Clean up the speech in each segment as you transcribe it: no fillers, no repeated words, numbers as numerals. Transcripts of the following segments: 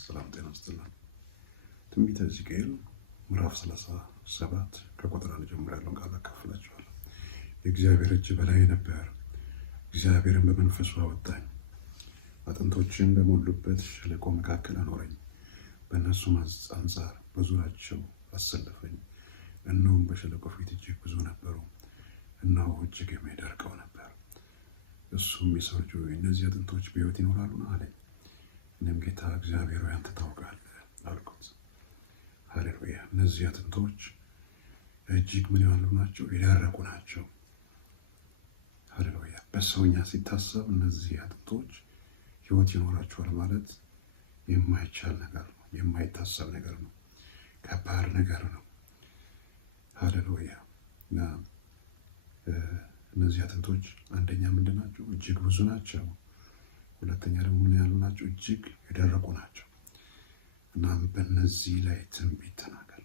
ሰላም ጤና ይስጥልን። ትንቢተ ሕዝቅኤል ምዕራፍ 37 ከቁጥር 1 ጀምሮ ያለውን ቃል አካፍላችኋለሁ። የእግዚአብሔር እጅ በላይ ነበር፣ እግዚአብሔርን በመንፈሱ አወጣኝ፣ አጥንቶችን በሞሉበት ሸለቆ መካከል አኖረኝ፣ በእነሱም አንጻር በዙሪያቸው አሰለፈኝ። እነሆም በሸለቆ ፊት እጅግ ብዙ ነበሩ፣ እነሆ እጅግ የሚደርቀው ነበር። እሱም የሰው ልጅ ሆይ እነዚህ አጥንቶች በሕይወት ይኖራሉን አለኝ። እኔም ጌታ እግዚአብሔር ሆይ አንተ ታውቃለህ አልኩት። ሃሌሉያ። እነዚህ አጥንቶች እጅግ ምን ያሉ ናቸው? የደረቁ ናቸው። ሃሌሉያ። በሰውኛ ሲታሰብ እነዚህ አጥንቶች ሕይወት ይኖራቸዋል ማለት የማይቻል ነገር ነው፣ የማይታሰብ ነገር ነው፣ ከባድ ነገር ነው። ሃሌሉያ። እና እነዚህ አጥንቶች አንደኛ ምንድን ናቸው? እጅግ ብዙ ናቸው። ሁለተኛ ደግሞ ምን ያሉ ናቸው? እጅግ የደረቁ ናቸው። እና በእነዚህ ላይ ትንቢት ተናገር።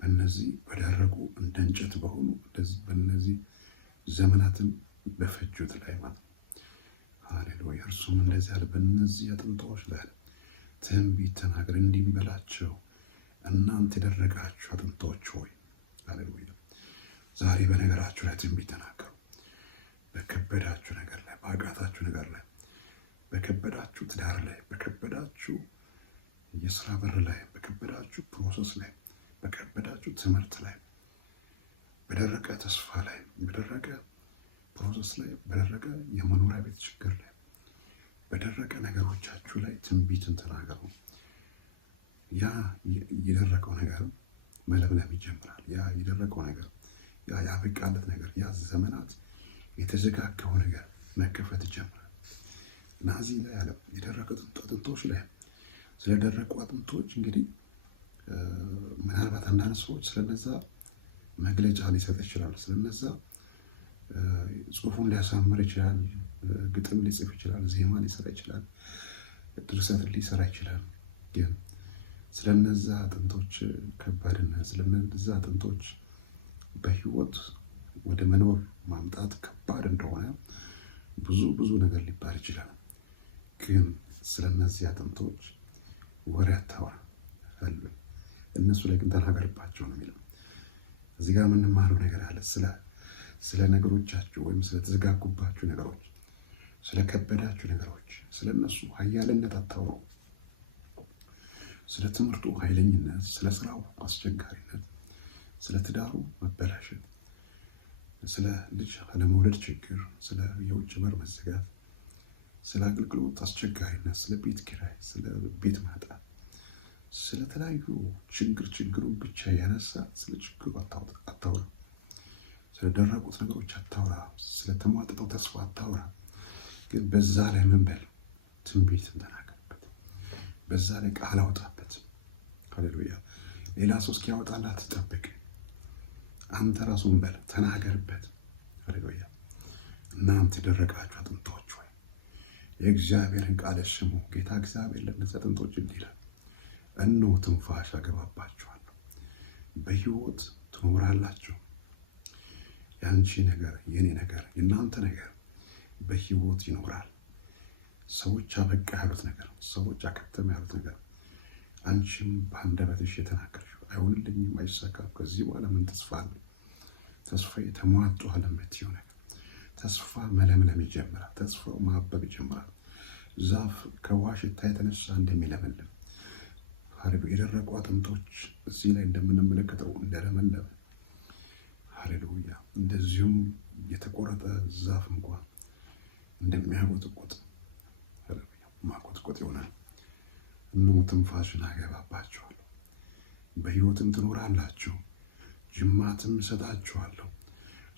በእነዚህ በደረቁ እንደ እንጨት በሆኑ በእነዚህ ዘመናትን በፈጁት ላይ ማለት ነው። ሃሌሉያ። እርሱም እንደዚህ አለ፣ በእነዚህ አጥንቶች ላይ ትንቢት ተናገር፣ እንዲህ በላቸው፣ እናንተ የደረቃችሁ አጥንቶች ሆይ። ሃሌሉያ። ዛሬ በነገራችሁ ላይ ትንቢት ተናገሩ። በከበዳችሁ ነገር ላይ፣ በአቃታችሁ ነገር ላይ፣ በከበዳችሁ ትዳር ላይ፣ በከበዳችሁ የስራ በር ላይ፣ በከበዳችሁ ፕሮሰስ ላይ፣ በከበዳችሁ ትምህርት ላይ፣ በደረቀ ተስፋ ላይ፣ በደረቀ ፕሮሰስ ላይ፣ በደረቀ የመኖሪያ ቤት ችግር ላይ፣ በደረቀ ነገሮቻችሁ ላይ ትንቢትን ተናገሩ። ያ የደረቀው ነገር መለምለም ይጀምራል። ያ የደረቀው ነገር፣ ያ ያበቃለት ነገር፣ ያ ዘመናት የተዘጋገው ነገር መከፈት ይጀምራል። እና እዚህ ላይ ያለ የደረቀ አጥንቶች ላይ ስለደረቁ አጥንቶች እንግዲህ ምናልባት አንዳንድ ሰዎች ስለነዛ መግለጫ ሊሰጥ ይችላል። ስለነዛ ጽሑፉን ሊያሳምር ይችላል፣ ግጥም ሊጽፍ ይችላል፣ ዜማ ሊሰራ ይችላል፣ ድርሰት ሊሰራ ይችላል። ግን ስለነዛ አጥንቶች ከባድነት፣ ስለነዛ አጥንቶች በህይወት ወደ መኖር ማምጣት ከባድ እንደሆነ ብዙ ነገር ሊባል ይችላል። ግን ስለነዚህ አጥንቶች ወሬ አታውራ፣ እነሱ ላይ ግን ተናገርባቸው ነው የሚለው። እዚህ ጋር የምንማረው ነገር አለ። ስለ ነገሮቻችሁ ወይም ስለተዘጋጉባችሁ ነገሮች፣ ስለከበዳችሁ ነገሮች፣ ስለነሱ ኃያልነት አታውሩ። ስለ ትምህርቱ ኃይለኝነት፣ ስለ ስራው አስቸጋሪነት፣ ስለ ትዳሩ መበላሸት፣ ስለ ልጅ አለመውለድ ችግር፣ ስለ የውጭ በር መዘጋት፣ ስለ አገልግሎት አስቸጋሪነት፣ ስለ ቤት ኪራይ፣ ስለ ቤት ማጣት፣ ስለተለያዩ ችግሩን ብቻ ያነሳ ስለ ችግሩ አታውራ። ስለ ደረቁት ነገሮች አታውራ። ስለ ተሟጠጠው ተስፋ አታውራ። ግን በዛ ላይ ምን በል? ትንቢትን ተናገርበት። በዛ ላይ ቃል አውጣበት። ሃሌሉያ። ሌላ ሰው እስኪያወጣላት ጠብቅ። አንተ ራሱን በል ተናገርበት። ሃሌሉያ። እናንተ የደረቃችሁ አጥንቶች ሆይ የእግዚአብሔርን ቃል ስሙ። ጌታ እግዚአብሔር ለእነዚህ አጥንቶች እንዲህ ይላል፣ እነሆ ትንፋሽ አገባባችኋለሁ፣ በሕይወት ትኖራላችሁ። የአንቺ ነገር፣ የኔ ነገር፣ የእናንተ ነገር በሕይወት ይኖራል። ሰዎች አበቃ ያሉት ነገር፣ ሰዎች አከተመ ያሉት ነገር፣ አንቺም በአንደበትሽ የተናገርሽው አይሆንልኝም፣ አይሳካም፣ ከዚህ በኋላ ምን ተስፋ አለ? ተስፋዬ ተሟጧል የምትይው ነገር ተስፋ መለምለም ይጀምራል። ተስፋው ማበብ ይጀምራል። ዛፍ ከውሃ ሽታ የተነሳ እንደሚለመልም፣ ሃሌሉያ። የደረቁ አጥንቶች እዚህ ላይ እንደምንመለከተው እንደለመለመ፣ ሃሌሉያ። እንደዚሁም የተቆረጠ ዛፍ እንኳን እንደሚያቆጥቁጥ፣ ሃሌሉያ፣ ማቆጥቆጥ ይሆናል። እነሆ ትንፋሽን አገባባችኋለሁ፣ በሕይወትም ትኖራላችሁ፣ ጅማትም እሰጣችኋለሁ፣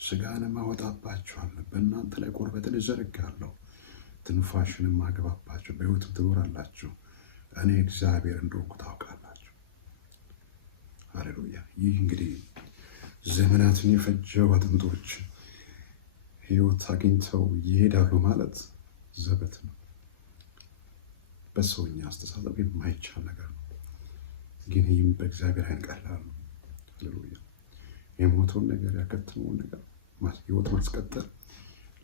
ስጋንም አወጣባችኋለሁ፣ በእናንተ ላይ ቁርበትን እዘረጋለሁ፣ ትንፋሽንም አገባባችሁ፣ በሕይወትም ትኖራላችሁ፣ እኔ እግዚአብሔር እንደሆንኩ ታውቃላችሁ። ሃሌሉያ። ይህ እንግዲህ ዘመናትን የፈጀው አጥንቶች ሕይወት አግኝተው ይሄዳሉ ማለት ዘበት ነው። በሰውኛ አስተሳሰብ የማይቻል ነገር ነው። ግን ይህም በእግዚአብሔር ዓይን ቀላል ነው። ሃሌሉያ። የሞተውን ነገር፣ ያከተመውን ነገር ሕይወት ማስቀጠል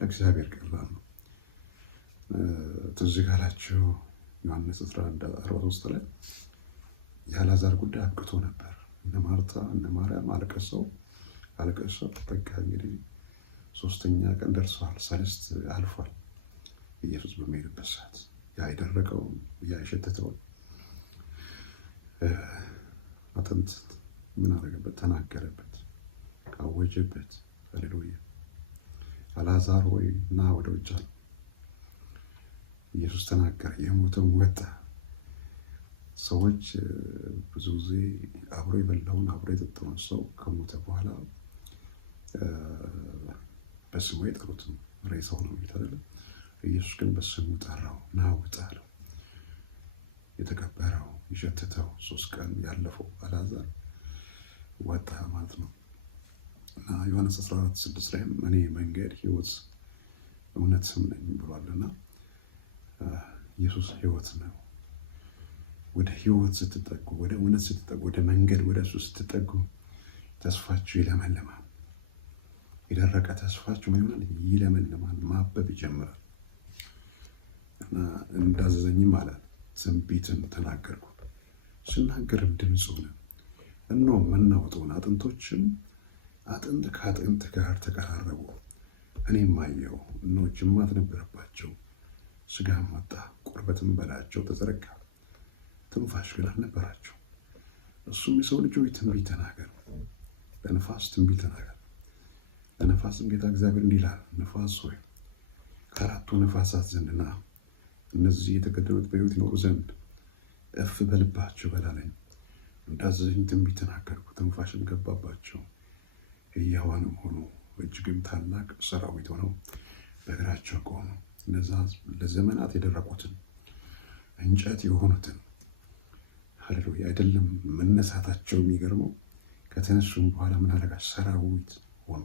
ለእግዚአብሔር ቀላል ነው። ትዝ ካላችሁ ዮሐንስ 11:43 ላይ የአልዓዛር ጉዳይ አብቅቶ ነበር። እነ ማርታ እነ ማርያም አልቀሰው በቃ እንግዲህ 3ኛ ቀን ደርሷል፣ ሰለስት አልፏል። ኢየሱስ በሚሄድበት ሰዓት ያ የደረቀው ያ የሸተተው አጥንት ምን አደረገበት? ተናገረበት፣ አወጀበት። ሃሌሉያ! አልዓዛር ሆይ ና ወደ ውጭ አለ። ኢየሱስ ተናገረ፣ የሞተው ወጣ። ሰዎች ብዙ ጊዜ አብሮ የበላውን አብሮ የጠጣውን ሰው ከሞተ በኋላ በስሙ አይጠሩትም፣ ሬሳው ነው የሚሉት አይደለም። ኢየሱስ ግን በስሙ ጠራው፣ ና ውጣ አለው። የተቀበረው የሸተተው 3 ቀን ያለፈው አልዓዛር ወጣ ማለት ነው። እና ዮሐንስ 14:6 ላይም እኔ መንገድ፣ ሕይወት፣ እውነትም ነኝ ብሏልና ኢየሱስ ሕይወት ነው። ወደ ሕይወት ስትጠጉ፣ ወደ እውነት ስትጠጉ፣ ወደ መንገድ ወደ እሱ ስትጠጉ ተስፋችሁ ይለመልማል። የደረቀ ተስፋችሁ ምን ይሆናል? ይለመልማል፣ ማበብ ይጀምራል። እና እንዳዘዘኝም አለ ትንቢትን ተናገርኩ። ስናገርም ድምፅ ሆነ፣ እነሆ መናወጡን አጥንቶችም አጥንት ከአጥንት ጋር ተቀራረቡ። እኔም አየሁ፣ እነሆ ጅማት ነበረባቸው፣ ሥጋም ወጣ፣ ቁርበትም በላያቸው ተዘረጋ፣ ትንፋሽ ግን አልነበራቸው። እሱም የሰው ልጅ ሆይ ትንቢት ተናገር፣ ለነፋስ ትንቢት ተናገር። ለነፋስም ጌታ እግዚአብሔር እንዲህ ይላል፣ ነፋስ ሆይ ከአራቱ ነፋሳት ዘንድ ና፣ እነዚህ የተገደሉት በሕይወት ይኖሩ ዘንድ እፍ በልባቸው በላለኝ። እንዳዘዘኝ ትንቢት ተናገርኩ፣ ትንፋሽም ገባባቸው፣ ሕያዋንም ሆኑ፣ እጅግም ታላቅ ሰራዊት ሆነው በእግራቸው ቆሙ። እነዛ ለዘመናት የደረቁትን እንጨት የሆኑትን ሃሌሉያ! አይደለም መነሳታቸው የሚገርመው፣ ከተነሱም በኋላ ምን አደረጋቸው? ሰራዊት ሆኑ።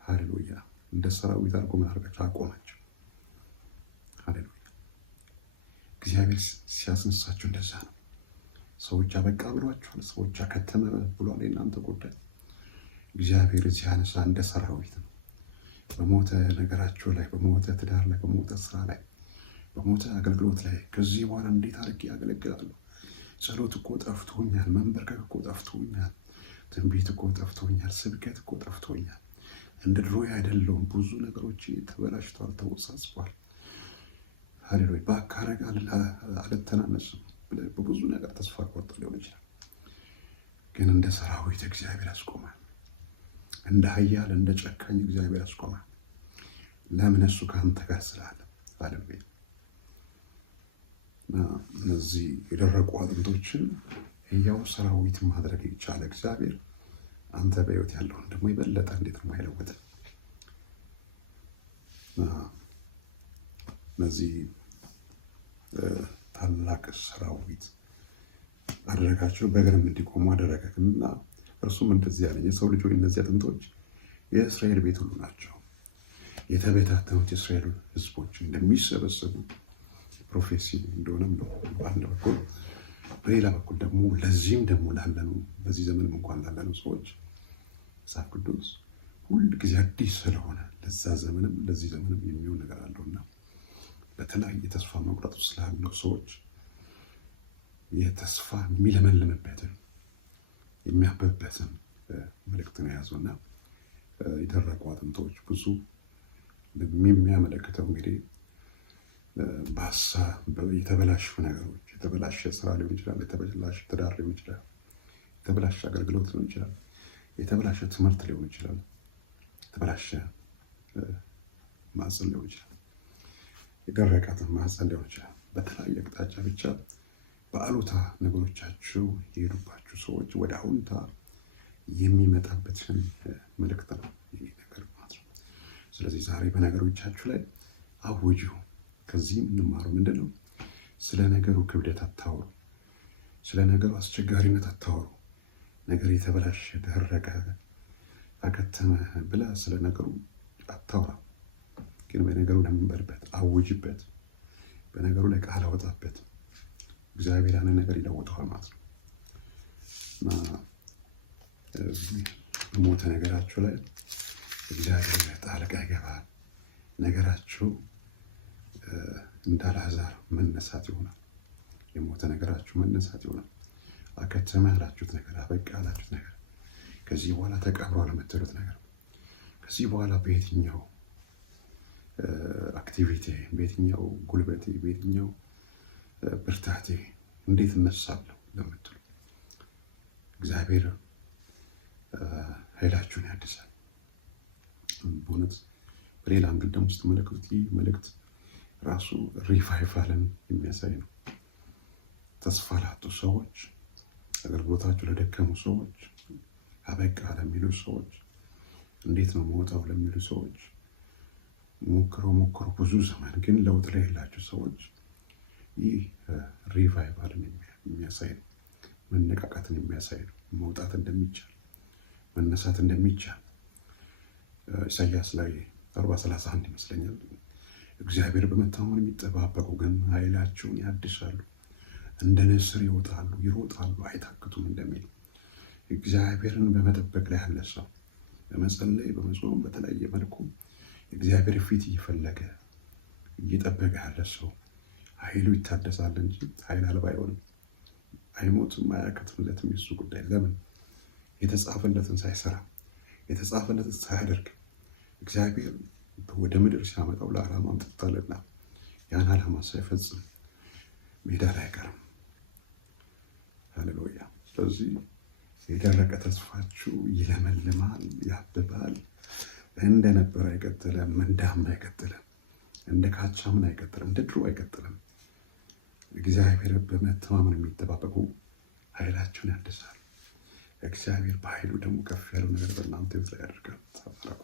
ሃሌሉያ! እንደ ሰራዊት አድርጎ ምን አደረጋቸው? አቆማቸው። ሃሌሉያ! እግዚአብሔር ሲያስነሳቸው እንደዛ ነው። ሰዎች አበቃ ብሏቸዋል፣ ሰዎች አከተመ ብሏል። የእናንተ ጉዳይ እግዚአብሔር ሲያነሳ እንደ ሰራዊት ነው። በሞተ ነገራቸው ላይ፣ በሞተ ትዳር ላይ፣ በሞተ ስራ ላይ፣ በሞተ አገልግሎት ላይ ከዚህ በኋላ እንዴት አድርጌ ያገለግላለሁ? ጸሎት እኮ ጠፍቶኛል፣ መንበርከክ እኮ ጠፍቶኛል፣ ትንቢት እኮ ጠፍቶኛል፣ ስብከት እኮ ጠፍቶኛል፣ እንደ ድሮ አይደለሁም፣ ብዙ ነገሮች ተበላሽተዋል፣ ተወሳስቧል። ሃሌሉያ! በአካረግ አልተናነስም ብለህ በብዙ ነገር ተስፋ ቆርጠ ሊሆን ይችላል። ግን እንደ ሰራዊት እግዚአብሔር ያስቆማል። እንደ ኃያል እንደ ጨካኝ እግዚአብሔር ያስቆማል። ለምን? እሱ ከአንተ ጋር ስላለ። ሃሌሉያ! እነዚህ የደረቁ አጥንቶችን ሕያው ሰራዊት ማድረግ የቻለ እግዚአብሔር አንተ በሕይወት ያለውን ደግሞ የበለጠ እንዴት ነው የማይለወጥ? እነዚህ ታላቅ ሰራዊት አደረጋቸው፣ በእግርም እንዲቆሙ አደረገ። እና እርሱም እንደዚህ ያለኝ፣ የሰው ልጅ ሆይ እነዚህ አጥንቶች የእስራኤል ቤት ሁሉ ናቸው። የተበታተኑት የእስራኤል ሕዝቦች እንደሚሰበሰቡ ፕሮፌሲ እንደሆነም ነው በአንድ በኩል። በሌላ በኩል ደግሞ ለዚህም ደግሞ ላለኑ በዚህ ዘመንም እንኳን ላለኑ ሰዎች መጽሐፍ ቅዱስ ሁል ጊዜ አዲስ ስለሆነ ለዛ ዘመንም ለዚህ ዘመንም የሚሆን ነገር አለውና በተለያየ ተስፋ መቁረጥ ውስጥ ስላሉ ሰዎች የተስፋ የሚለመልምበትን የሚያበበትን መልእክት ነው የያዘውና የደረቁ አጥንቶች ብዙ የሚያመለክተው እንግዲህ በሀሳብ የተበላሹ ነገሮች፣ የተበላሸ ስራ ሊሆን ይችላል፣ የተበላሸ ትዳር ሊሆን ይችላል፣ የተበላሸ አገልግሎት ሊሆን ይችላል፣ የተበላሸ ትምህርት ሊሆን ይችላል፣ የተበላሸ ማህፀን ሊሆን ይችላል፣ የደረቀ ማህፀን ሊሆን ይችላል። በተለያየ አቅጣጫ ብቻ በአሉታ ነገሮቻቸው የሄዱባችሁ ሰዎች ወደ አሁንታ የሚመጣበትን መልእክት ነው ይህ ነገር ማለት ነው። ስለዚህ ዛሬ በነገሮቻችሁ ላይ አውጁ። ከዚህም እንማሩ ምንድን ነው? ስለ ነገሩ ክብደት አታውሩ፣ ስለ ነገሩ አስቸጋሪነት አታውሩ። ነገር የተበላሸ ደረቀ አከተመ ብላ ስለ ነገሩ አታውራ። ግን በነገሩ ለምንበልበት አውጅበት፣ በነገሩ ላይ ቃል አወጣበት። እግዚአብሔር ያንን ነገር ይለውጠዋል ማለት ነው። እና በሞተ ነገራችሁ ላይ እግዚአብሔር ጣልቃ ይገባል። ነገራችሁ እንደ አልዓዛር መነሳት ይሆናል። የሞተ ነገራችሁ መነሳት ይሆናል። አከተመ ያላችሁት ነገር፣ አበቃ ያላችሁት ነገር፣ ከዚህ በኋላ ተቀብሯል የምትሉት ነገር፣ ከዚህ በኋላ በየትኛው አክቲቪቲ፣ በየትኛው ጉልበቴ፣ በየትኛው ብርታቴ እንዴት እነሳለሁ ለምትሉ እግዚአብሔር ኃይላችሁን ያድሳል። በእውነት በሌላ አንግል ደግሞ ስትመለከቱት ይህ መልእክት ራሱ ሪቫይቫልን የሚያሳይ ነው። ተስፋ ላጡ ሰዎች፣ አገልግሎታቸው ለደከሙ ሰዎች፣ አበቃ ለሚሉ ሰዎች፣ እንዴት ነው መውጣው ለሚሉ ሰዎች፣ ሞክሮ ብዙ ዘመን ግን ለውጥ ላይ የሌላቸው ሰዎች ይህ ሪቫይቫልን የሚያሳይ ነው። መነቃቃትን የሚያሳይ ነው። መውጣት እንደሚቻል፣ መነሳት እንደሚቻል ኢሳያስ ላይ 40:31 ይመስለኛል እግዚአብሔር በመታመን የሚጠባበቁ ግን ኃይላቸውን ያድሳሉ፣ እንደ ንስር ይወጣሉ፣ ይሮጣሉ፣ አይታክቱም እንደሚል እግዚአብሔርን በመጠበቅ ላይ ያለ ሰው በመጸለይ በመጾም በተለያየ መልኩ እግዚአብሔር ፊት እየፈለገ እየጠበቀ ያለ ሰው ኃይሉ ይታደሳል እንጂ ኃይል አልባ አይሆንም። አይሞትም፣ አያከትምለትም የሱ ጉዳይ። ለምን? የተጻፈለትን ሳይሰራ የተጻፈለትን ሳያደርግ እግዚአብሔር ወደ ምድር ሲያመጣው ለዓላማ አምጥቶታልና ያን ዓላማ ሳይፈጽም ሜዳ ላይ አይቀርም። ሃሌሉያ። ስለዚህ የደረቀ ተስፋችሁ ይለመልማል፣ ያብባል። እንደነበረ አይቀጥልም፣ እንዳምና አይቀጥልም፣ እንደ ካቻምን አይቀጥልም፣ እንደ ድሮ አይቀጥልም። እግዚአብሔር በመተማመን የሚጠባበቁ ኃይላቸውን ያድሳል። እግዚአብሔር በኃይሉ ደግሞ ከፍ ያለው ነገር በእናንተ ያደርጋል። ተባረኩ።